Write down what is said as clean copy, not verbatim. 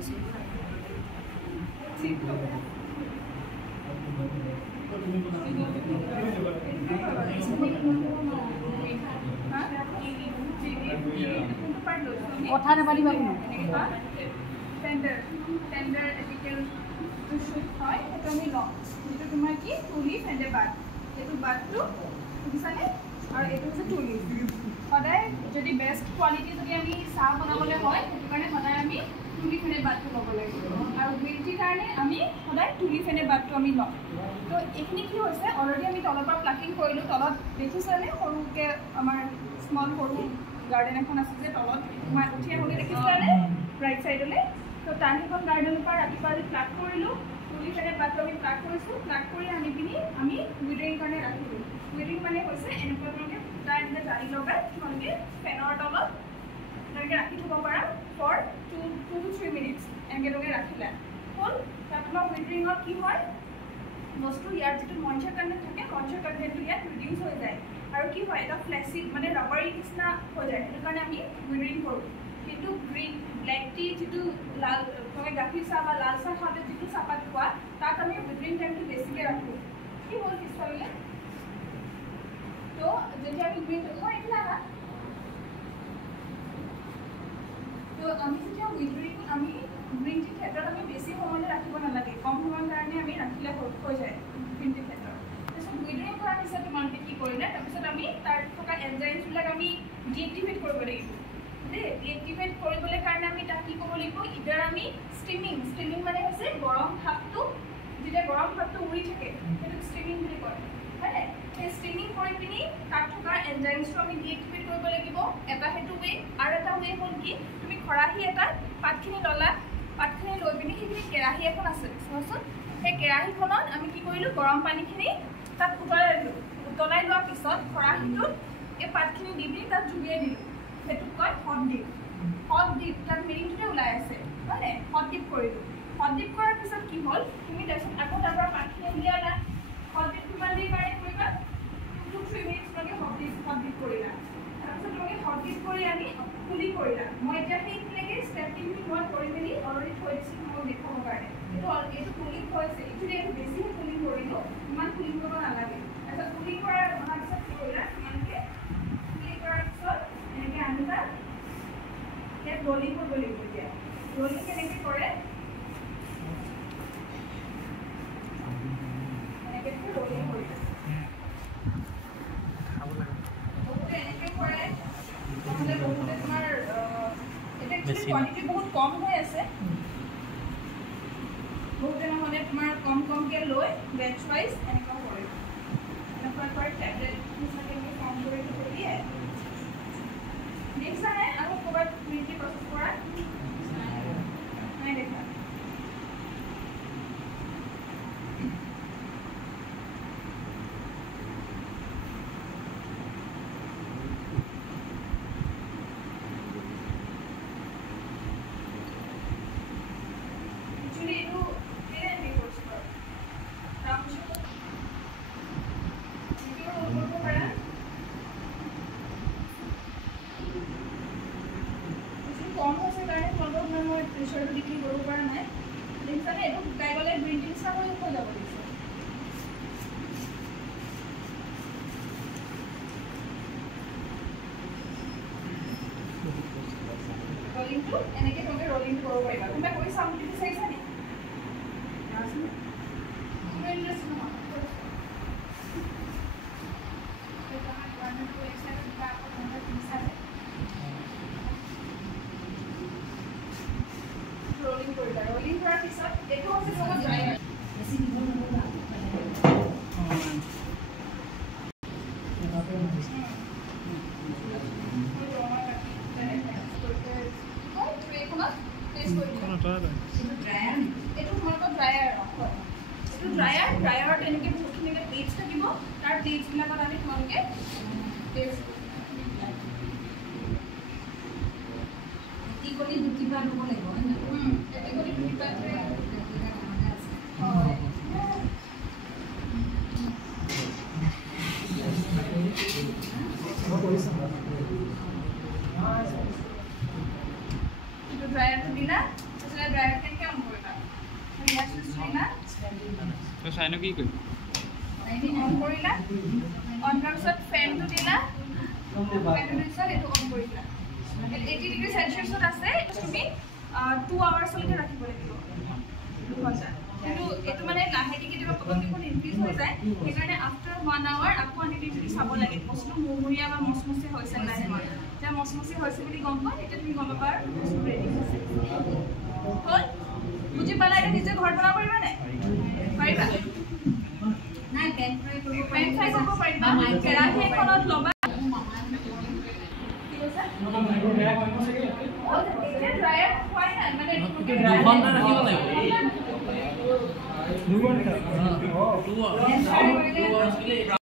দিছোঁ কথা নাপাতিবা কোনো টেন্ডাৰ এপিকেল শ্বুট হয় সেইটো আমি লওঁ সেইটো তোমাৰ কি তুলি ফেণ্ডে বাট এইটো বাটটো বুজিছানে আৰু এইটো হৈছে তুলি সদায় যদি বেষ্ট কোৱালিটি যদি আমি চাহ বনাবলৈ হয় সেইটো কাৰণে সদায় আমি তুলি ফেনে বাটটো ল'ব লাগিব আৰু গ্ৰীণ টিৰ কাৰণে আমি সদায় তুলি ফেনে বাটটো আমি লওঁ তো এইখিনি কি হৈছে অলৰেডি আমি তলৰ পৰা প্লাকিং কৰিলোঁ তলত দেখিছেনে সৰুকৈ আমাৰ স্মল সৰু গাৰ্ডেন এখন আছে যে তলত মই উঠি আহোঁতে দেখিছিলানে ৰাইট ছাইডলৈ তো তাৰ সেইখন গাৰ্ডেনৰ পৰা ৰাতিপুৱা আজি প্লাক কৰিলোঁ তুলি ফেনে বাটটো আমি প্লাক কৰিছোঁ প্লাক কৰি আনি পিনি আমি উইডাৰিং কাৰণে ৰাখিলোঁ উইডাৰিং মানে হৈছে এনেকুৱা ধৰণে তাৰ এনেকৈ জাৰি লগাই তোমালোকে ফেনৰ তলত এনেকৈ ৰাখি থ'ব পাৰা ফৰ 2 to 3 মিনিটছ এনেকৈ লগাই ৰাখিলা হ'ল তাৰ তোমাৰ উইডাৰিঙত কি হয় বস্তু ইয়াৰ যিটো মইশ্চাৰ কণ্টেণ্ট থাকে মইশ্চাৰ কণ্টেণ্টটো ইয়াত ৰিডিউচ হৈ যায় আৰু কি হয় এটা ফ্লেক্সিড মানে ৰাবাৰী নিচিনা হৈ যায় সেইটো কাৰণে আমি উইডাৰিং কৰোঁ কিন্তু গ্ৰীণ ব্লেক টি যিটো লাল মানে গাখীৰ চাহ বা লাল চাহ খাওঁতে যিটো চাহপাত খোৱা তাত আমি উইডাৰিং টাইমটো বেছিকৈ ৰাখোঁ কি হ'ল পিছফালে তো যেতিয়া আমি গ্ৰীণ মই এইফালে আহা তো আমি যেতিয়া উইডাৰিং আমি গ্ৰীণ টিৰ ক্ষেত্ৰত আমি বেছি সময়লৈ ৰাখিব নালাগে কম সময়ৰ কাৰণে আমি ৰাখিলে হৈ যায় গ্ৰীণ টিৰ ক্ষেত্ৰত তাৰপিছত উইডাৰিং কৰাৰ পিছত তোমালোকে কি কৰিলে তাৰপিছত আমি তাৰ থকা এনজাইমছবিলাক আমি ডিএক্টিভেট কৰিব লাগিব দেই ডিএক্টিভেট কৰিবলৈ কাৰণে আমি তাক কি কৰিব লাগিব ইদাৰ আমি ষ্টিমিং মানে হৈছে গৰম ভাপটো যেতিয়া গৰম ভাপটো উৰি থাকে সেইটোক ষ্টিমিং বুলি কয় হয়নে সেই ষ্টিমিং কৰি পিনি তাত থকা এনজাইমছটো আমি ডিএক্টিভেট কৰিব লাগিব এটা সেইটো ৱে আৰু এটা ৱে হ'ল কি তুমি খৰাহী এটাত পাতখিনি ল'লা পাতখিনি লৈ পিনি সেইখিনি কেৰাহী এখন আছে চোৱাচোন সেই কেৰাহীখনত আমি কি কৰিলোঁ গৰম পানীখিনি তাত উতলাই লোৱাৰ পিছত খৰাহীটোত এই পাতখিনি দি পিনি তাত জুবিয়াই দিলোঁ সেইটোক কয় হট ডিপ তাত মিৰিংটোতে ওলাই আছে হয়নে হট ডিপ কৰিলোঁ হট ডিপ কৰাৰ পিছত কি হ'ল তুমি তাৰপিছত আকৌ তাৰ পৰা পাতখিনি উলিয়ালা হট ডিপ কিমান দেৰি কাৰণে কৰিবা 2 to 3 মিনিটলৈকে হট ডিপ কৰিলা তাৰপিছত তুমি হট ডিপ কৰি আনি কুলি কৰিলা মই এতিয়া সেইখিনিকে ষ্টেপখিনি মই কৰি মেলি অলৰেডি থৈ দিছোঁ মই দেখুৱাবৰ কাৰণে এইটো কুলিং হৈছে একচুৱেলি এইটো বেছিহে কুলিং কৰিলোঁ ইমান কুলিং কৰিব নালাগে তাৰপিছত কুলিং কৰাৰ পিছত কি কৰিলা তোমালোকে কুলিং কৰাৰ পিছত এনেকৈ আনিবা ইয়াত ৰলিং কৰিব লাগিব এতিয়া ৰলিং কেনেকৈ কৰে এনেকৈ ৰলিং কৰিবা বহুতে এনেকৈ কৰে নহ'লে বহুতে তোমাৰ এতিয়া কোৱালিটি বহুত কম হৈ আছে বহুতে নহ'লে তোমাৰ কমকৈ লৈ বেটছ ৱাইজ এনেকুৱা কৰে এনেকুৱা কৰে টেবলেট হিচাপে আমি ফৰ্ম কৰি থৈ দিয়ে নেক্সট আহে আৰু ক'ৰবাত গ্ৰীণ টি প্ৰচেছ কৰা নাই দেখা কম হৈছে কাৰণে তোমালোকক মই প্ৰেছাৰটো বিক্ৰী কৰিব পৰা নাই দেখিছানে এইটো শুকাই গ'লে গ্ৰীণ টি নিচিনা হৈ যাব দিছে ৰলিংটো এনেকৈ তোমালোকে ৰলিংটো কৰিব পাৰিবা কোনোবাই কৰি চাম বুলি বিচাৰিছা নেকি rolling কৰিবা rolling কৰাৰ পিছত এইটো হৈছে তোমাৰ ড্ৰায়াৰ বেছি দিব নালাগে ড্ৰায়াৰত এনেকৈ বহুতখিনি প্লেটছ থাকিব তাৰ প্লেটছবিলাকত আমি তোমালোকে এটিকলি দুটিপা দিব লাগিব এটিকলি দুটিপা ড্ৰায়াৰটো দিলা তাৰপিছত ড্ৰায়াৰটো দিলা তো চাইনো কি কই অন কৰিলা অন কৰাৰ পিছত ফেনটো দিলা ফেনটো দিছা এইটো অন কৰিলা 80 ডিগ্ৰী সেলসিয়াছত আছে তুমি 2 আৱাৰ্ছলৈকে ৰাখিব লাগিব কিন্তু এইটো মানে লাহেকে কেতিয়াবা পতককে ইনক্ৰিজ হৈ যায় সেইকাৰণে আফটাৰ 1 আৱাৰ আকৌ আনি তুমি চাব লাগে বস্তু মুমুৰিয়া বা মচমচি হৈছে নাই যে মচমচি হৈছে বুলি গম পায় এতিয়া তুমি গম পাবা বস্তু ৰেডি হৈছে হ'ল বুজি পালা এটা নিজে ঘৰত বনাব পাৰিবা নাই পাৰিবা নাই পেন ফ্ৰাই কৰিব পাৰিবা কেৰাহী এখনত ল'বা ড্ৰায়াৰ হয় না মানে 2 ঘণ্টা ৰাখিব লাগিব 2 ঘণ্টা